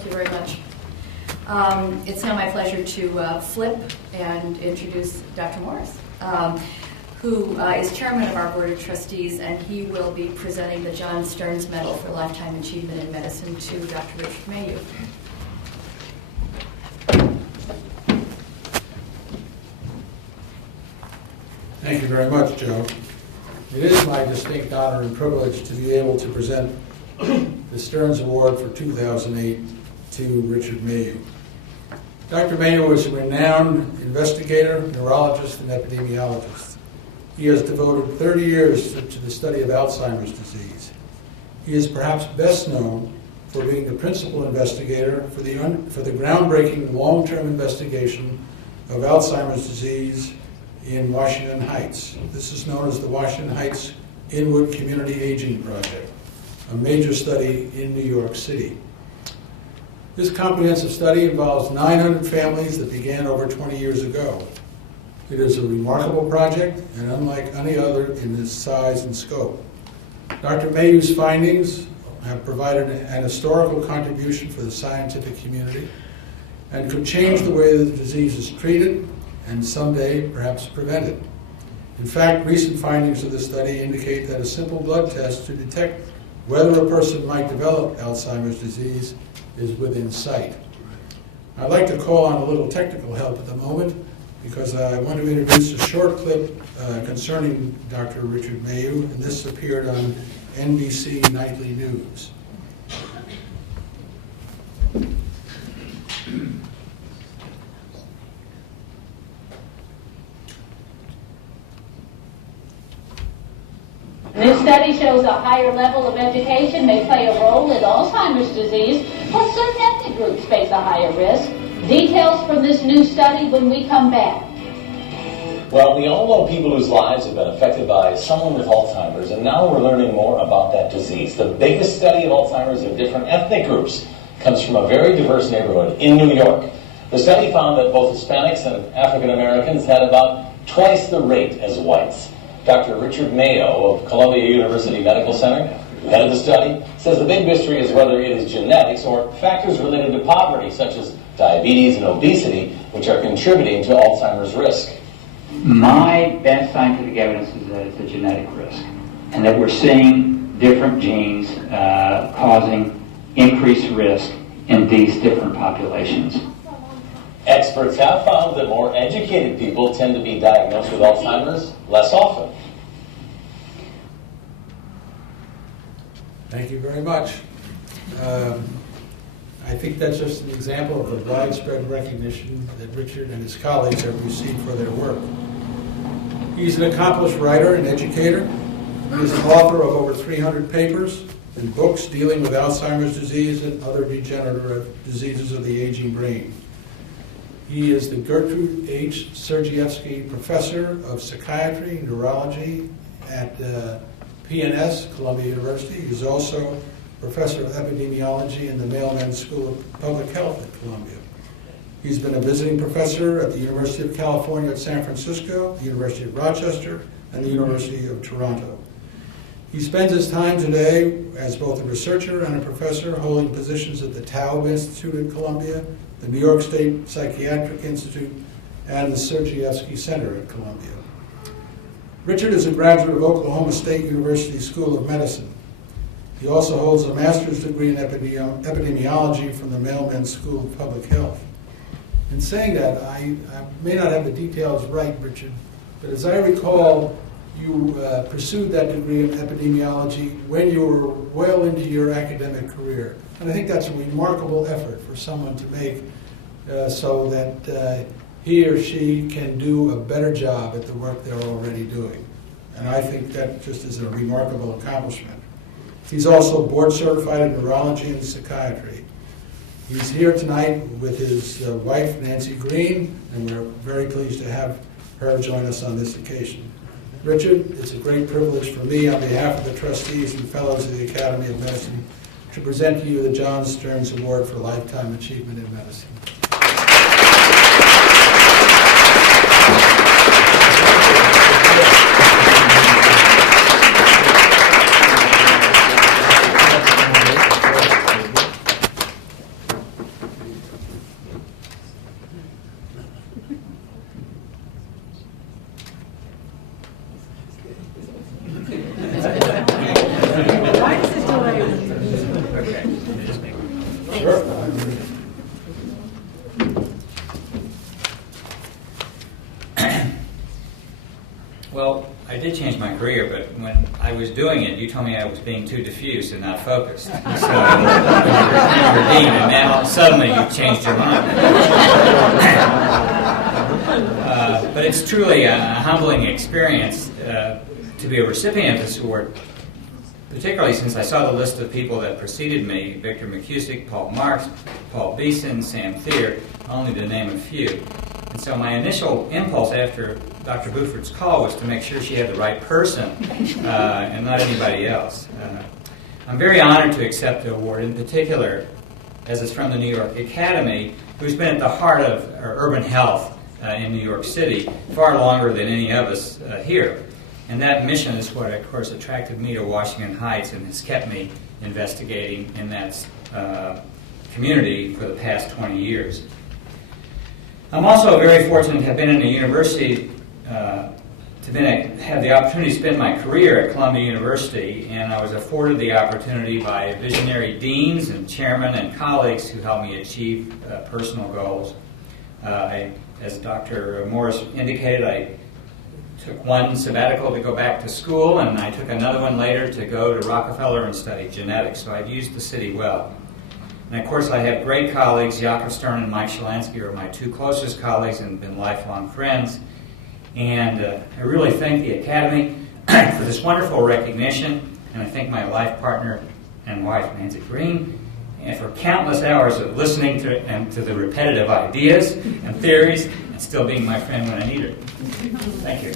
Thank you very much. It's now my pleasure to flip and introduce Dr. Morris, who is chairman of our Board of Trustees, and he will be presenting the John Stearns Medal for Lifetime Achievement in Medicine to Dr. Richard Mayeux. Thank you very much, Joe. It is my distinct honor and privilege to be able to present the Stearns Award for 2008 to Richard Mayeux. Dr. Mayeux was a renowned investigator, neurologist, and epidemiologist. He has devoted 30 years to the study of Alzheimer's disease. He is perhaps best known for being the principal investigator for the groundbreaking long-term investigation of Alzheimer's disease in Washington Heights. This is known as the Washington Heights Inwood Community Aging Project, a major study in New York City. This comprehensive study involves 900 families that began over 20 years ago. It is a remarkable project and unlike any other in its size and scope. Dr. Mayeux's findings have provided an historical contribution for the scientific community and could change the way that the disease is treated and someday perhaps prevented. In fact, recent findings of the study indicate that a simple blood test to detect whether a person might develop Alzheimer's disease is within sight. I'd like to call on a little technical help at the moment because I want to introduce a short clip concerning Dr. Richard Mayeux, and this appeared on NBC Nightly News. This study shows a higher level of education may play a role in Alzheimer's disease, but certain ethnic groups face a higher risk. Details from this new study when we come back. Well, we all know people whose lives have been affected by someone with Alzheimer's, and now we're learning more about that disease. The biggest study of Alzheimer's in different ethnic groups comes from a very diverse neighborhood in New York. The study found that both Hispanics and African Americans had about twice the rate as whites. Dr. Richard Mayeux of Columbia University Medical Center, who headed the study, says the big mystery is whether it is genetics or factors related to poverty, such as diabetes and obesity, which are contributing to Alzheimer's risk. My best scientific evidence is that it's a genetic risk, and that we're seeing different genes causing increased risk in these different populations. Experts have found that more educated people tend to be diagnosed with Alzheimer's less often. Thank you very much. I think that's just an example of the widespread recognition that Richard and his colleagues have received for their work. He's an accomplished writer and educator. He is an author of over 300 papers and books dealing with Alzheimer's disease and other degenerative diseases of the aging brain. He is the Gertrude H. Sergievsky Professor of Psychiatry and Neurology at PNS, Columbia University. He's also Professor of Epidemiology in the Mailman School of Public Health at Columbia. He's been a visiting professor at the University of California at San Francisco, the University of Rochester, and the University of Toronto. He spends his time today as both a researcher and a professor holding positions at the Taube Institute at Columbia, the New York State Psychiatric Institute, and the Sergievsky Center at Columbia. Richard is a graduate of Oklahoma State University School of Medicine. He also holds a master's degree in epidemiology from the Mailman School of Public Health. In saying that, I may not have the details right, Richard, but as I recall, you pursued that degree in epidemiology when you were well into your academic career. And I think that's a remarkable effort for someone to make so that he or she can do a better job at the work they're already doing. And I think that just is a remarkable accomplishment. He's also board certified in neurology and psychiatry. He's here tonight with his wife, Nancy Green, and we're very pleased to have her join us on this occasion. Richard, it's a great privilege for me on behalf of the trustees and fellows of the Academy of Medicine to present to you the John Stearns Award for Lifetime Achievement in Medicine. Sure. Well, I did change my career, but when I was doing it, you told me I was being too diffuse and not focused. So, you're dean, and now suddenly you've changed your mind. But it's truly a humbling experience to be a recipient of this award, particularly since I saw the list of people that preceded me: Victor McCusick, Paul Marks, Paul Beeson, Sam Thier, only to name a few. And so my initial impulse after Dr. Buford's call was to make sure she had the right person and not anybody else. I'm very honored to accept the award, in particular as it's from the New York Academy, who's been at the heart of urban health in New York City far longer than any of us here. And that mission is what, of course, attracted me to Washington Heights and has kept me investigating in that community for the past 20 years. I'm also very fortunate to have been in a university, have the opportunity to spend my career at Columbia University, and I was afforded the opportunity by visionary deans and chairmen and colleagues who helped me achieve personal goals. As Dr. Morris indicated, I took one sabbatical to go back to school, and I took another one later to go to Rockefeller and study genetics, so I've used the city well. And of course, I have great colleagues. Jakob Stern and Mike Shalansky are my two closest colleagues and have been lifelong friends. And I really thank the Academy for this wonderful recognition, and I thank my life partner and wife, Nancy Green, and for countless hours of listening to the repetitive ideas and theories and still being my friend when I need her. Thank you.